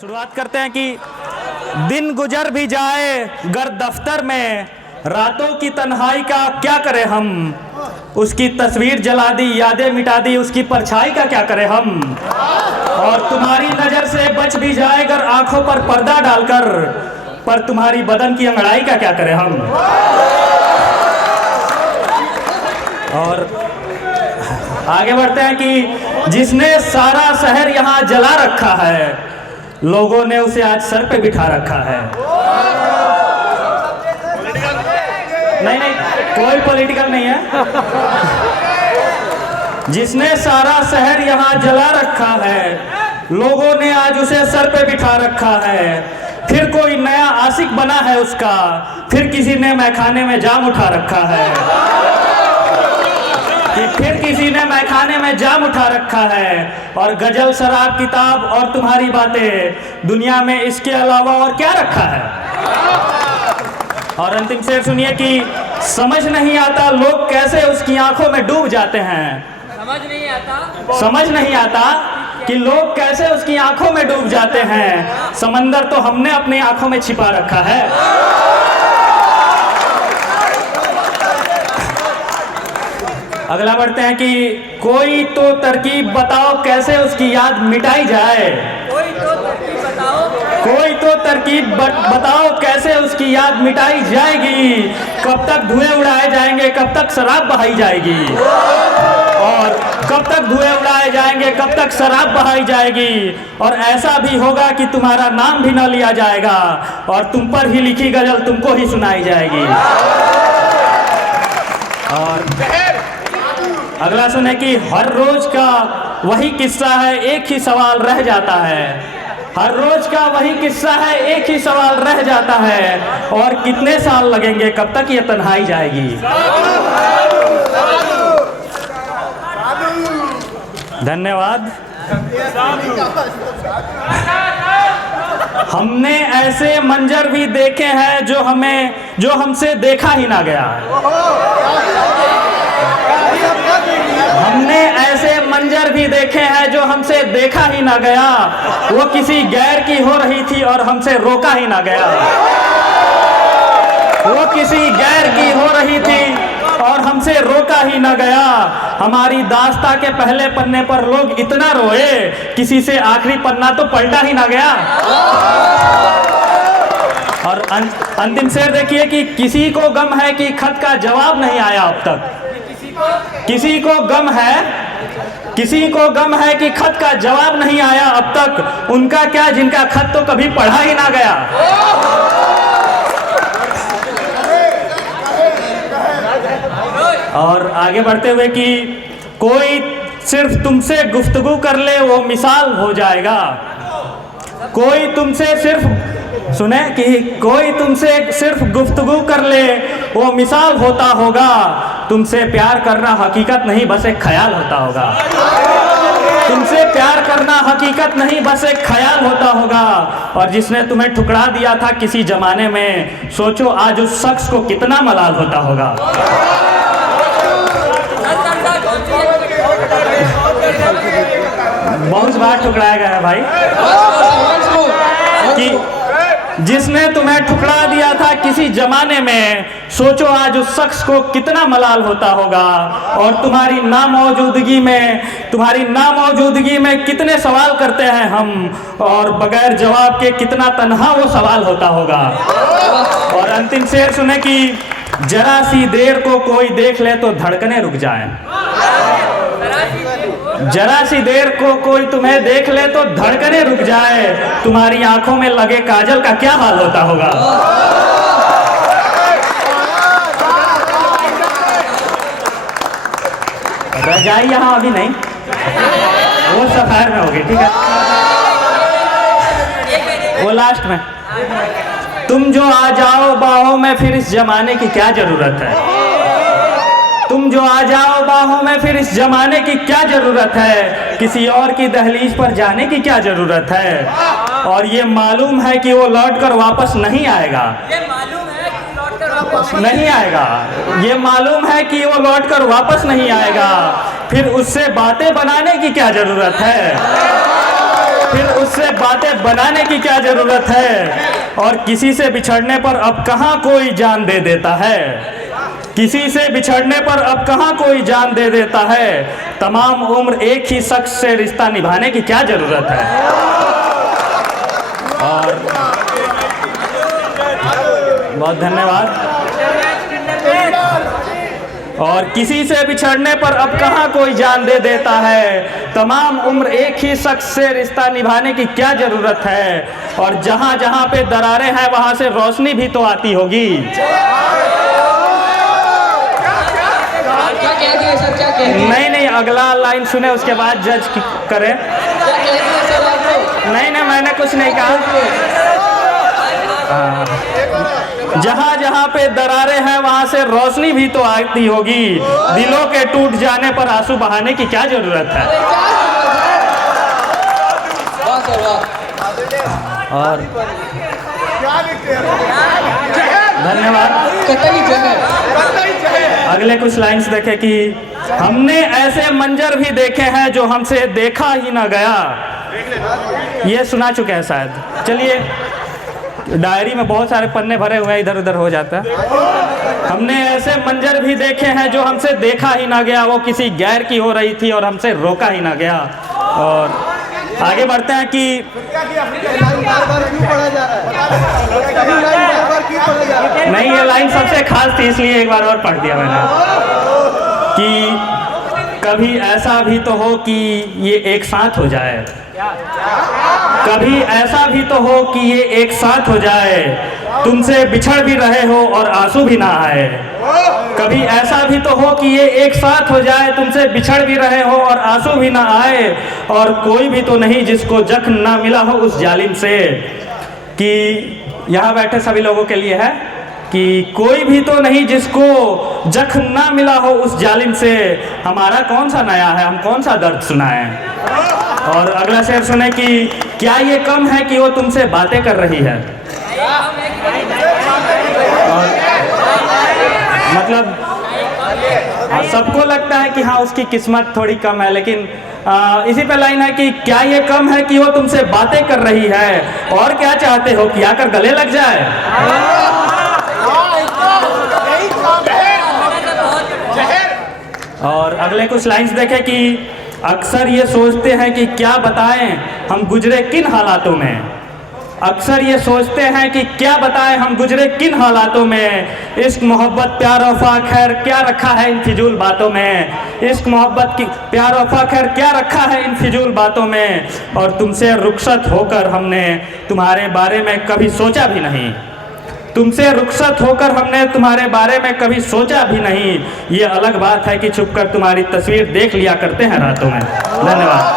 शुरुआत करते हैं कि दिन गुजर भी जाए घर दफ्तर में, रातों की तन्हाई का क्या करें हम। उसकी तस्वीर जला दी, यादें मिटा दी, उसकी परछाई का क्या करें हम। और तुम्हारी नजर से बच भी जाए अगर आंखों पर पर्दा डालकर, पर तुम्हारी बदन की अंगड़ाई का क्या करें हम। और आगे बढ़ते हैं कि जिसने सारा शहर यहाँ जला रखा है, लोगों ने उसे आज सर पे बिठा रखा है। नहीं, कोई पॉलिटिकल नहीं है। जिसने सारा शहर यहाँ जला रखा है, लोगों ने आज उसे सर पे बिठा रखा है। फिर कोई नया आशिक बना है उसका, फिर किसी ने मैखाने में जाम उठा रखा है। कि फिर किसी ने मैखाने में जाम उठा रखा है। और गजल, शराब, किताब और तुम्हारी बातें, दुनिया में इसके अलावा और क्या रखा है। और अंतिम शेर सुनिए कि समझ नहीं आता लोग कैसे उसकी आंखों में डूब जाते हैं। समझ नहीं आता कि लोग कैसे उसकी आंखों में डूब जाते हैं। समंदर तो हमने अपनी आंखों में छिपा रखा है। अगला बढ़ते हैं कि कोई तो तरकीब बताओ कैसे उसकी याद मिटाई जाए। कोई तो तरकीब बताओ कैसे उसकी याद मिटाई जाएगी। कब तक धुएं उड़ाए जाएंगे, कब तक शराब बहाई जाएगी। और कब तक धुएं उड़ाए जाएंगे, कब तक शराब बहाई जाएगी। और ऐसा भी होगा कि तुम्हारा नाम भी न लिया जाएगा, और तुम पर ही लिखी गजल तुमको ही सुनाई जाएगी। और अगला सुने कि हर रोज का वही किस्सा है, एक ही सवाल रह जाता है। हर रोज का वही किस्सा है, एक ही सवाल रह जाता है। और कितने साल लगेंगे, कब तक ये तन्हाई जाएगी। धन्यवाद। हमने ऐसे मंजर भी देखे हैं जो हमसे देखा ही ना गया। हमने ऐसे मंजर भी देखे हैं जो हमसे देखा ही ना गया। वो किसी गैर की हो रही थी और हमसे रोका ही ना गया। वो किसी गैर की हो रही थी और हमसे रोका ही ना गया। हमारी दास्तां के पहले पन्ने पर लोग इतना रोए, किसी से आखिरी पन्ना तो पलटा ही ना गया। और अंतिम शेर देखिए कि किसी को गम है कि खत का जवाब नहीं आया अब तक। किसी को गम है कि खत का जवाब नहीं आया अब तक। उनका क्या जिनका खत तो कभी पढ़ा ही ना गया। और आगे बढ़ते हुए कि कोई सिर्फ तुमसे गुफ्तगू कर ले वो मिसाल हो जाएगा। कोई तुमसे सिर्फ सुने कि कोई तुमसे सिर्फ गुफ्तगू कर ले वो मिसाल होता होगा। तुमसे प्यार करना हकीकत नहीं बस एक ख्याल होता होगा। तुमसे प्यार करना हकीकत नहीं बस एक ख्याल होता होगा। और जिसने तुम्हें ठुकरा दिया था किसी जमाने में, सोचो आज उस शख्स को कितना मलाल होता होगा। बहुत बार ठुकराया गया है भाई कि जिसने तुम्हें ठुकरा दिया था किसी जमाने में, सोचो आज उस शख्स को कितना मलाल होता होगा। और तुम्हारी नामौजूदगी में कितने सवाल करते हैं हम, और बगैर जवाब के कितना तन्हा वो सवाल होता होगा। और अंतिम शेर सुने कि जरा सी देर को कोई देख ले तो धड़कने रुक जाए। जरा सी देर को कोई तुम्हें देख ले तो धड़कने रुक जाए। तुम्हारी आंखों में लगे काजल का क्या हाल होता होगा। रजाई यहाँ अभी नहीं, वो सफायर में होगी, ठीक है, वो लास्ट में। तुम जो आ जाओ बाहों में फिर इस जमाने की क्या जरूरत है। तुम जो आ जाओ बाहों में फिर इस जमाने की क्या जरूरत है। किसी और की दहलीज पर जाने की क्या जरूरत है। और ये मालूम है कि वो लौट कर वापस नहीं आएगा। नहीं आएगा, ये मालूम है कि वो लौट कर वापस नहीं आएगा। फिर उससे बातें बनाने की क्या जरूरत है। फिर उससे बातें बनाने की क्या जरूरत है। और किसी से बिछड़ने पर अब कहाँ कोई जान दे देता है, किसी से बिछड़ने पर अब कहाँ कोई जान दे देता है। तमाम उम्र एक ही शख्स से रिश्ता निभाने की क्या जरूरत है। और बहुत धन्यवाद। और किसी से बिछड़ने पर अब कहाँ कोई जान दे देता है। तमाम उम्र एक ही शख्स से रिश्ता निभाने की क्या जरूरत है। और जहाँ जहाँ पे दरारें हैं वहाँ से रोशनी भी तो आती होगी। नहीं, अगला लाइन सुने उसके बाद जज करें। नहीं, मैंने कुछ नहीं कहा। जहाँ जहाँ पे दरारें हैं वहाँ से रोशनी भी तो आती होगी। दिलों के टूट जाने पर आंसू बहाने की क्या जरूरत है। और धन्यवाद। अगले कुछ लाइन्स देखे कि हमने ऐसे मंजर भी देखे हैं जो हमसे देखा ही ना गया। ये सुना चुके हैं शायद। चलिए, डायरी में बहुत सारे पन्ने भरे हुए हैं, इधर उधर हो जाता है। हमने ऐसे मंजर भी देखे हैं जो हमसे देखा ही ना गया। वो किसी गैर की हो रही थी और हमसे रोका ही ना गया। और आगे बढ़ते हैं कि नहीं, ये लाइन सबसे खास थी इसलिए एक बार और पढ़ दिया मैंने कि कभी ऐसा भी तो हो कि ये एक साथ हो जाए, कभी ऐसा भी तो हो कि ये एक साथ हो जाए, तुमसे बिछड़ भी रहे हो और आंसू भी ना आए। कभी ऐसा भी तो हो कि ये एक साथ हो जाए, तुमसे बिछड़ भी रहे हो और आंसू भी ना आए। और कोई भी तो नहीं जिसको जख्म ना मिला हो उस जालिम से। कि यहाँ बैठे सभी लोगों के लिए है कि कोई भी तो नहीं जिसको जख्म ना मिला हो उस जालिम से। हमारा कौन सा नया है, हम कौन सा दर्द सुनाएं। और अगला शेर सुने कि क्या ये कम है कि वो तुमसे बातें कर रही है। और मतलब सबको लगता है कि हाँ उसकी किस्मत थोड़ी कम है, लेकिन इसी पे लाइन है कि क्या ये कम है कि वो तुमसे बातें कर रही है। और क्या चाहते हो कि आकर गले लग जाए। और अगले कुछ लाइंस देखें कि अक्सर ये सोचते हैं कि क्या बताएं हम गुजरे किन हालातों में। अक्सर ये सोचते हैं कि क्या बताएं हम गुजरे किन हालातों में। इश्क मोहब्बत प्यार वफा खैर क्या रखा है इन फिजूल बातों में। इश्क मोहब्बत की प्यार वफा खैर क्या रखा है इन फिजूल बातों में। और तुमसे रुखसत होकर हमने तुम्हारे बारे में कभी सोचा भी नहीं। तुमसे रुखसत होकर हमने तुम्हारे बारे में कभी सोचा भी नहीं। ये अलग बात है कि छुपकर तुम्हारी तस्वीर देख लिया करते हैं रातों में। धन्यवाद।